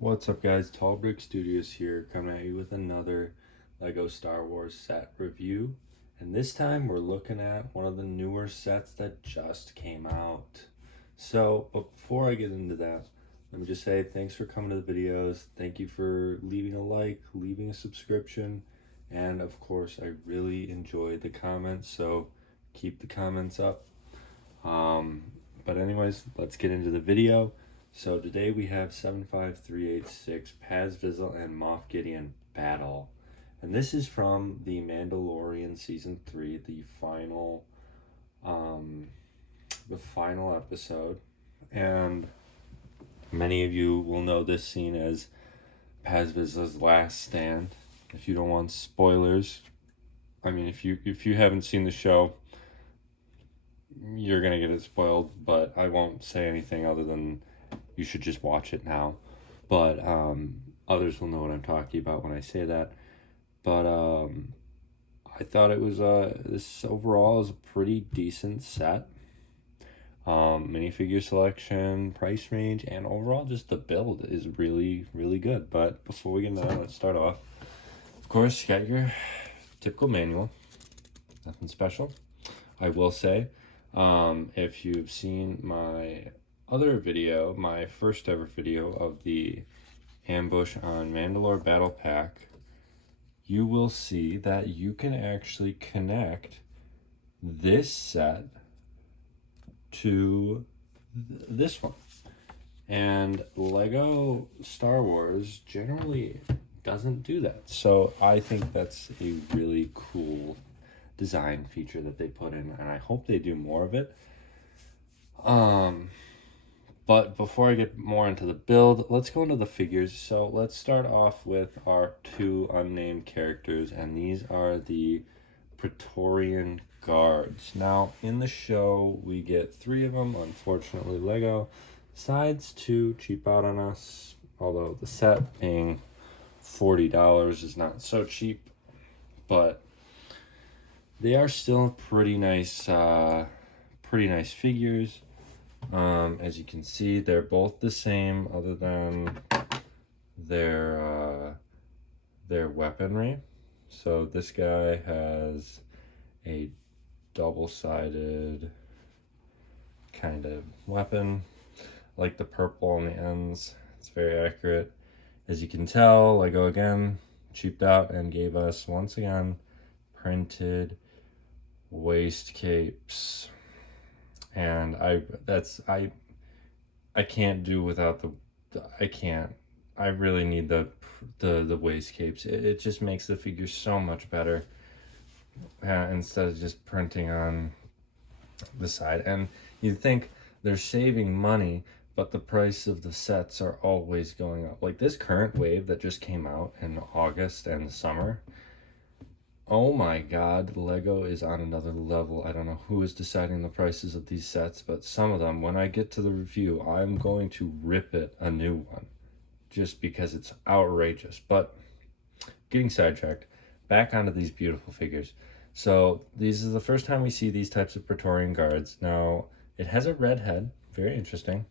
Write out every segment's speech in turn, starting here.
What's up, guys? Tall Brick Studios here, coming at you with another Lego Star Wars set review. And this time we're looking at one of the newer sets that just came out. But before I get into that, let me just say thanks for coming to the videos. Thank you for leaving a like, leaving a subscription, and of course, I really enjoy the comments, so keep the comments up. But anyways, let's get into the video. So today we have 75386 Paz Vizsla and Moff Gideon battle. And this is from The Mandalorian Season 3, the final episode. And many of you will know this scene as Paz Vizsla's last stand. If you don't want spoilers, I mean, if you haven't seen the show, you're gonna get it spoiled, but I won't say anything other than you should just watch it now. But others will know what I'm talking about when I say that. But I thought it was this overall is a pretty decent set. Minifigure selection, price range, and overall just the build is really, really good. But before we get into that, let's start off. Of course, you got your typical manual. Nothing special. I will say, if you've seen my other video, my first ever video of the Ambush on Mandalore Battle Pack, you will see that you can actually connect this set to this one. And Lego Star Wars generally doesn't do that. So I think that's a really cool design feature that they put in, and I hope they do more of it. But before I get more into the build, let's go into the figures. So let's start off with our two unnamed characters, and these are the Praetorian Guards. Now, in the show, we get 3 of them. Unfortunately, Lego decides to cheap out on us, although the set being $40 is not so cheap, but they are still pretty nice figures. As you can see, they're both the same other than their weaponry. So this guy has a double-sided kind of weapon, like the purple on the ends. It's very accurate. As you can tell, Lego again cheaped out and gave us once again printed waist capes. And I can't do without I really need the waist capes. It just makes the figure so much better, instead of just printing on the side. And you'd think they're saving money, but the price of the sets are always going up. Like this current wave that just came out in August and summer, oh my god, Lego is on another level. I don't know who is deciding the prices of these sets, but some of them, when I get to the review, I'm going to rip it a new one just because it's outrageous. But getting sidetracked, back onto these beautiful figures. So these is the first time we see these types of Praetorian Guards. Now, it has a red head, very interesting.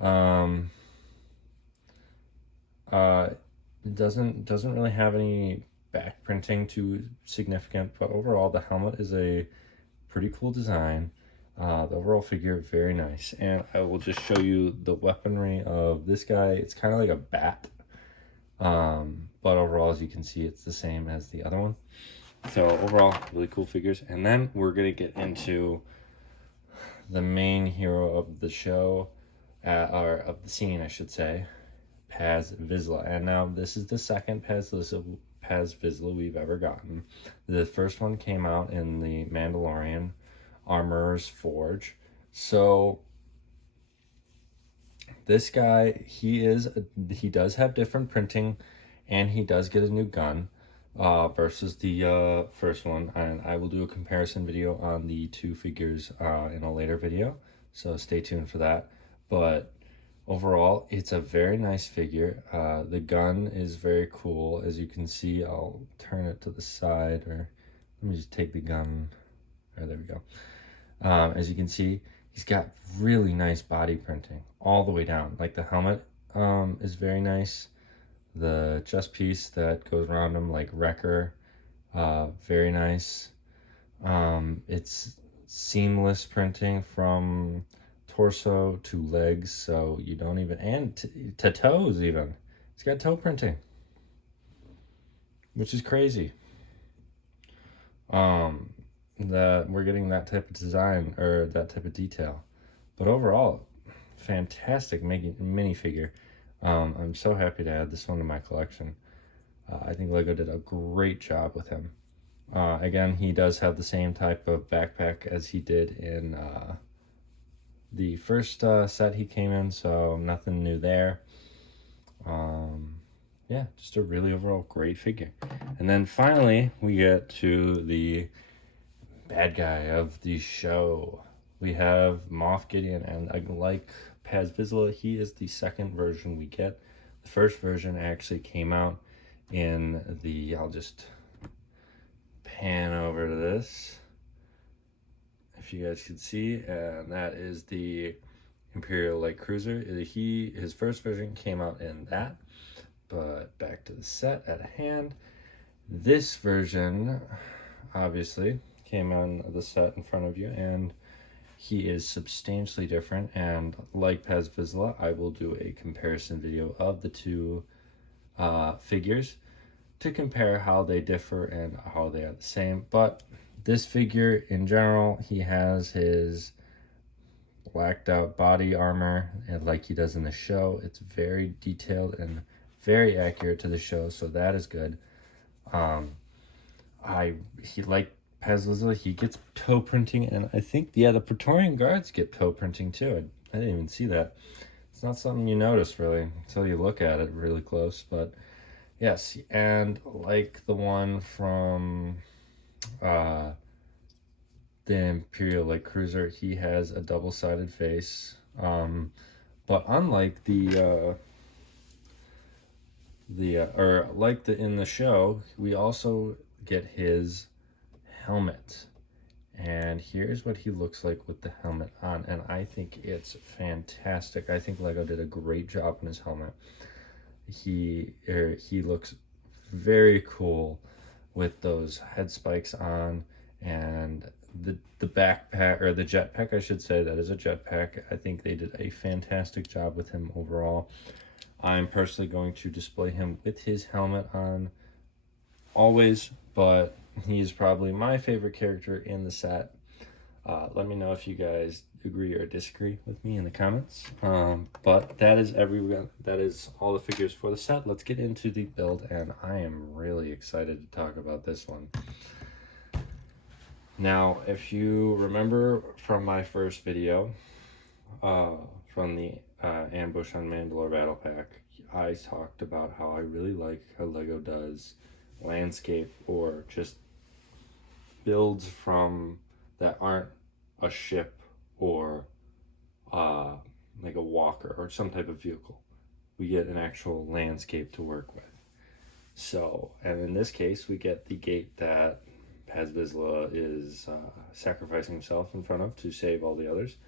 It doesn't really have any back printing too significant, but overall the helmet is a pretty cool design. The overall figure, very nice. And I will just show you the weaponry of this guy. It's kind of like a bat, but overall, as you can see, it's the same as the other one. So overall, really cool figures. And then we're gonna get into the main hero of the show, or of the scene, I should say, Paz Vizsla. And now this is the second Paz Vizsla we've ever gotten. The first one came out in the Mandalorian Armorer's Forge. So this guy, he does have different printing, and he does get a new gun versus the first one. And I will do a comparison video on the two figures in a later video, so stay tuned for that. But overall, it's a very nice figure. The gun is very cool. As you can see, I'll turn it to the side, or let me just take the gun. There we go. As you can see, he's got really nice body printing all the way down. Like the helmet is very nice. The chest piece that goes around him, like Wrecker, very nice. It's seamless printing from torso to legs, so you don't even, and to toes even. It's got toe printing, which is crazy. That we're getting that type of design or that type of detail. But overall, fantastic minifigure. I'm so happy to add this one to my collection. I think Lego did a great job with him. Again, he does have the same type of backpack as he did in the first set he came in, so nothing new there. Yeah, just a really overall great figure. And then finally, we get to the bad guy of the show. We have Moff Gideon, and like Vizsla, he is the second version we get. The first version actually came out in the, I'll just pan over to this, if you guys can see, and that is the Imperial Light Cruiser. His first version came out in that. But back to the set at hand. This version obviously came on the set in front of you, and he is substantially different. And like Vizsla, I will do a comparison video of the two figures to compare how they differ and how they are the same. But this figure in general, he has his blacked out body armor, and like he does in the show, it's very detailed and very accurate to the show, so that is good. He like Vizsla, he gets toe printing, and I think the Praetorian Guards get toe printing too. I didn't even see that. It's not something you notice really until you look at it really close, but yes, and like the one from the Imperial Light Cruiser, he has a double-sided face. But unlike in the show, we also get his helmet, and here's what he looks like with the helmet on, and I think it's fantastic. I think Lego did a great job on his helmet. He looks very cool with those head spikes on, and the backpack, or the jetpack, I should say, that is a jetpack. I think they did a fantastic job with him overall. I'm personally going to display him with his helmet on always, but he's probably my favorite character in the set. Let me know if you guys agree or disagree with me in the comments. But that is all the figures for the set. Let's get into the build, and I am really excited to talk about this one. Now, if you remember from my first video, from the Ambush on Mandalore Battle Pack, I talked about how I really like how Lego does landscape or just builds from that aren't a ship or like a walker or some type of vehicle. We get an actual landscape to work with. So, and in this case, we get the gate that Vizsla is sacrificing himself in front of to save all the others.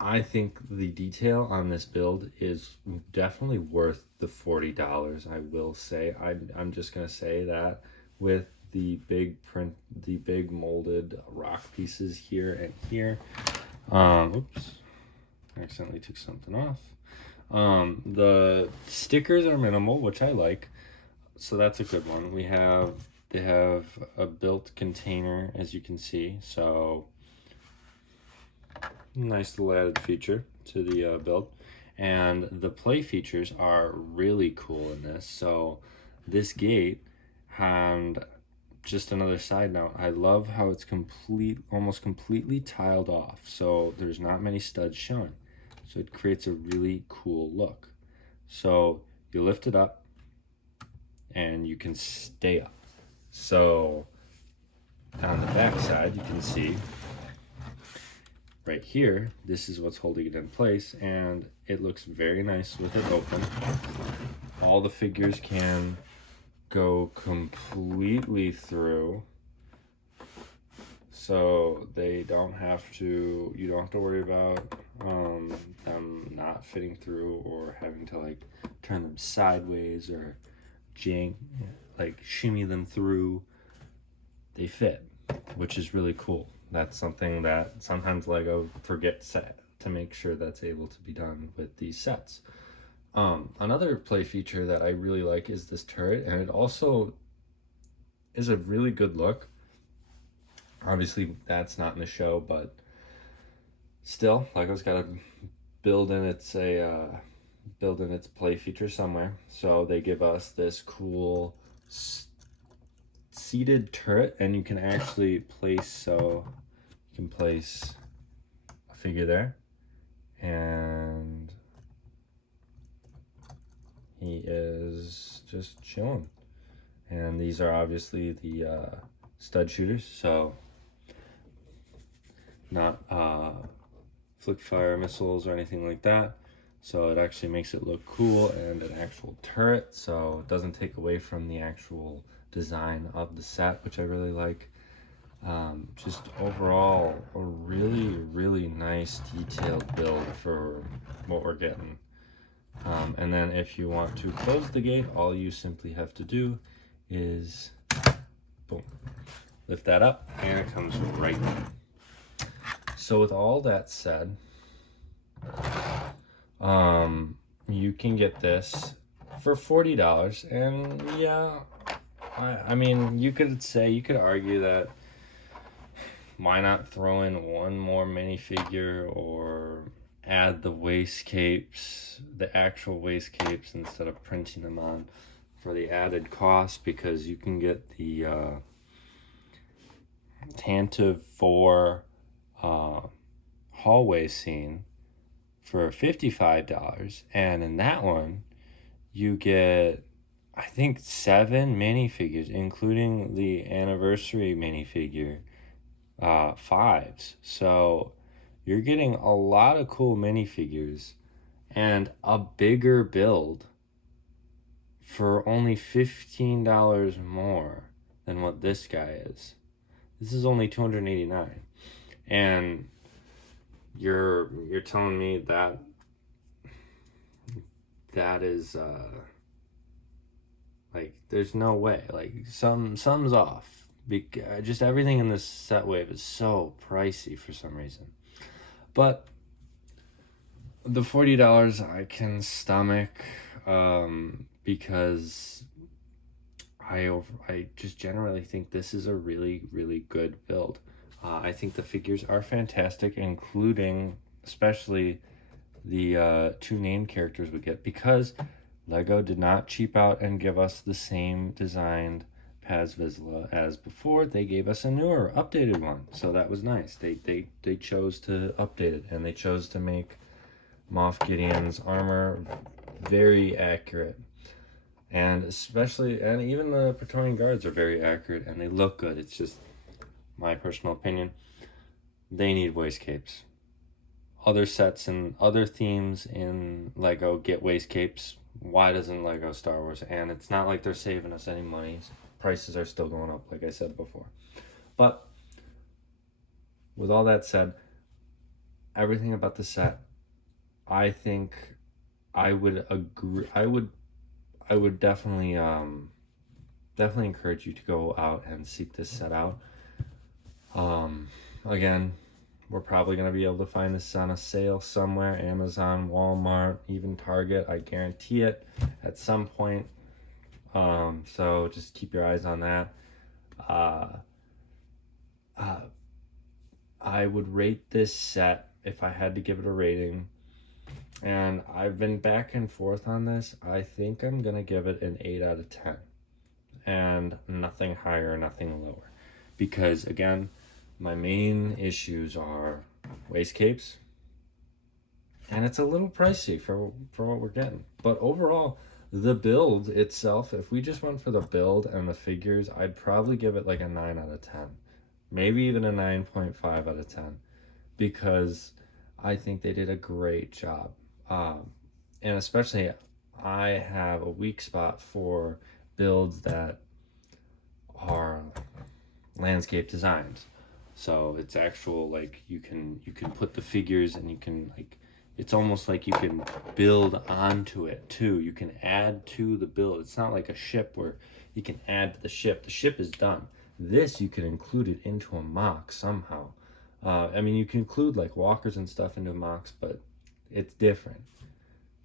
I think the detail on this build is definitely worth the $40. I will say, I'm just gonna say that with the big print, the big molded rock pieces here and here. Oops, I accidentally took something off. The stickers are minimal, which I like, so that's a good one. They have a built container, as you can see, so nice little added feature to the build. And the play features are really cool in this. So this gate, and just another side note, I love how it's almost completely tiled off, so there's not many studs showing, so it creates a really cool look. So you lift it up and you can stay up. So on the back side, you can see right here, this is what's holding it in place, and it looks very nice with it open. All the figures can go completely through. so they don't have to, you don't have to worry about them not fitting through or having to like turn them sideways or like shimmy them through. They fit, which is really cool. That's something that sometimes Lego forgets to make sure that's able to be done with these sets. Another play feature that I really like is this turret, and it also is a really good look. Obviously, that's not in the show, but still, Lego's got to build in its play feature somewhere. So they give us this cool seated turret, and you can actually place a figure there, and he is just chilling. And these are obviously the stud shooters, so not flick fire missiles or anything like that. So it actually makes it look cool and an actual turret, so it doesn't take away from the actual design of the set, which I really like. Just overall, a really, really nice detailed build for what we're getting. And then if you want to close the gate, all you simply have to do is boom, lift that up, and it comes right in. So with all that said, you can get this for $40, and yeah, I mean, you could argue that why not throw in one more minifigure or add the waist capes, the actual waist capes, instead of printing them on for the added cost, because you can get the Tantive 4 hallway scene for $55, and in that one you get, I think, 7 minifigures, including the anniversary minifigure 5s. So you're getting a lot of cool minifigures and a bigger build for only $15 more than what this guy is. This is only $289, and you're telling me that is like, there's no way, like something's off. Just everything in this set wave is so pricey for some reason. But the $40 I can stomach, because I just generally think this is a really, really good build. I think the figures are fantastic, including especially the 2 named characters we get, because Lego did not cheap out and give us the same designed Paz Vizsla as before. They gave us a newer, updated one, so that was nice. They chose to update it, and they chose to make Moff Gideon's armor very accurate. And even the Praetorian Guards are very accurate, and they look good. It's just my personal opinion. They need waist capes. Other sets and other themes in Lego get waist capes. Why doesn't Lego Star Wars? And it's not like they're saving us any money. Prices are still going up, like I said before. But with all that said, everything about the set, I think I would agree. I would definitely encourage you to go out and seek this set out. Again, we're probably going to be able to find this on a sale somewhere, Amazon, Walmart, even Target. I guarantee it at some point. So just keep your eyes on that. I would rate this set, if I had to give it a rating, and I've been back and forth on this, I think I'm going to give it an 8 out of 10. And nothing higher, nothing lower. Because, again, my main issues are waist capes, and it's a little pricey for what we're getting. But overall, the build itself, if we just went for the build and the figures, I'd probably give it like a 9 out of 10. Maybe even a 9.5 out of 10. Because I think they did a great job. And especially, I have a weak spot for builds that are landscape designs. So it's actual, like, you can put the figures, and you can, like, it's almost like you can build onto it too. You can add to the build. It's not like a ship where you can add to the ship. The ship is done. This, you can include it into a MOC somehow. I mean, you can include like walkers and stuff into MOCs, but it's different.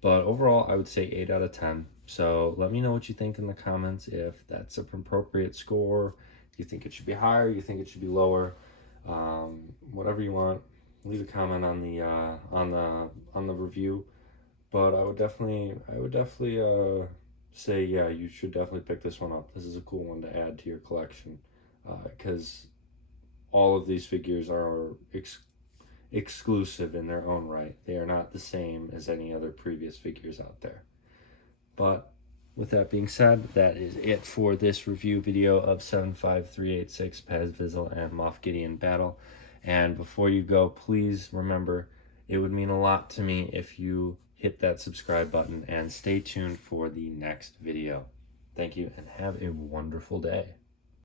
But overall, I would say 8 out of 10. So let me know what you think in the comments, if that's an appropriate score. Do you think it should be higher? You think it should be lower? Whatever you want. Leave a comment on the review. But I would definitely say, yeah, you should definitely pick this one up. This is a cool one to add to your collection, because all of these figures are exclusive in their own right. They are not the same as any other previous figures out there. But with that being said, that is it for this review video of 75386 Pez, Vizsla, and Moff Gideon battle. And before you go, please remember, it would mean a lot to me if you hit that subscribe button, and stay tuned for the next video. Thank you, and have a wonderful day.